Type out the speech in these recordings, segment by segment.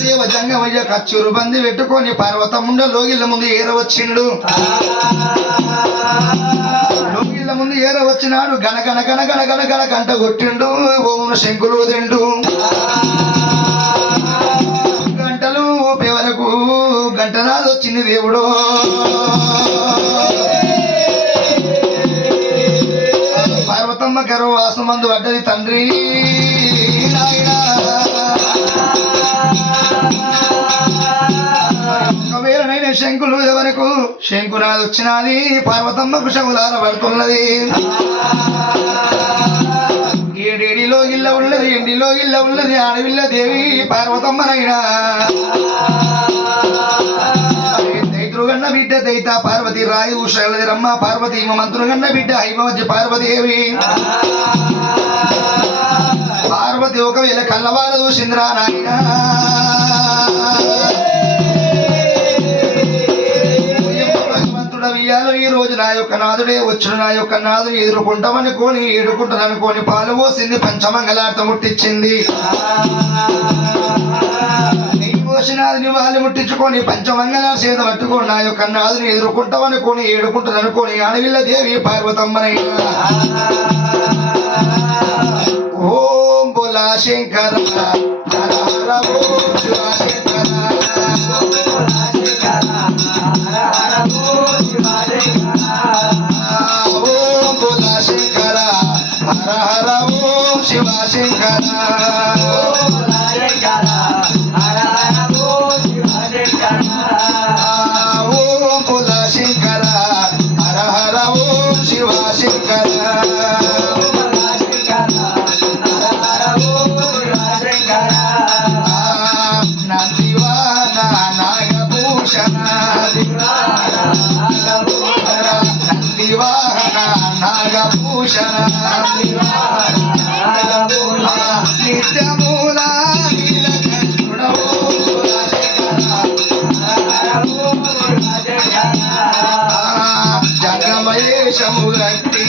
దేవ జంగమయ్య కచ్చూరు బంది పెట్టుకొని పార్వతముండ లోగిళ్ళ ముందు ఏర వచ్చిండు. లోగిళ్ళ ముందు ఏర వచ్చినాడు. గనగన గనగన గనగన గంట కొట్టిండు. ఓమును శంకులు తిండు. గంటలు ఊపే వరకు గంటనాది వచ్చింది దేవుడు. పార్వతమ్మ గర్వవాసం మందు పడ్డది తండ్రి. ఒకవేళనైనా శంకులు ఎవరకు శంకునాది వచ్చినది. పార్వతమ్మకు శంకులార పడుతున్నది. ఏడేడిలో ఇళ్ళ ఉన్నది, ఎండిలో ఇళ్ళ ఉన్నది. ఆడవిల్ల దేవి పార్వతమ్మనైనా దైత్రుగన్న బిడ్డ దైత పార్వతి రాయి ఉషలది రమ్మ పార్వతి. మంత్రుగన్న బిడ్డ హైమవజ్జ పార్వతీదేవి. పార్వతి ఒకవేళ కళ్ళవారు చూసింద్రా నాయన. భగవంతుడవియాలో ఈ రోజు నా యొక్క నాదుడే వచ్చుడు. నా యొక్క నాదుని ఎదుర్కొంటామనుకోని ఏడుకుంటాననుకోని పాలు పోసింది. పంచమంగళార్థం ముట్టించింది. నాదిని వాళ్ళు ముట్టించుకొని పంచమంగళ సేద పట్టుకొని నా యొక్క నాదుని ఎదుర్కొంటామనుకొని ఏడుకుంటాననుకోని ఆడవిల్ల దేవి పార్వతమ్మనైనా. ఓం బోలా శంకర హర హర ఓం శివ శంకర. ఓం బోలా శంకర హర హర ఓం శివ శంకర. ఓం బోలా శంకర హర హర ఓం శివ శంకర. నందివాహన నాగభూషణ నందివాహన నాగభూషణ నిత్యమూల జగమయేశము గట్టి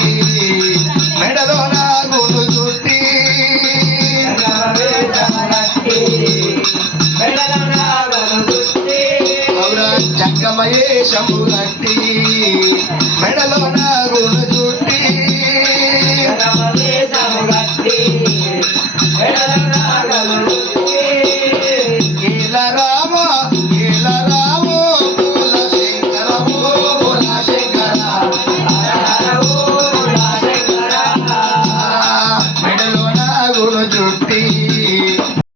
మెడలో నాగులు చుట్టి. జగమయేశము గట్టి మెడలో నాగులు చుట్టి. మెడలో నాగులు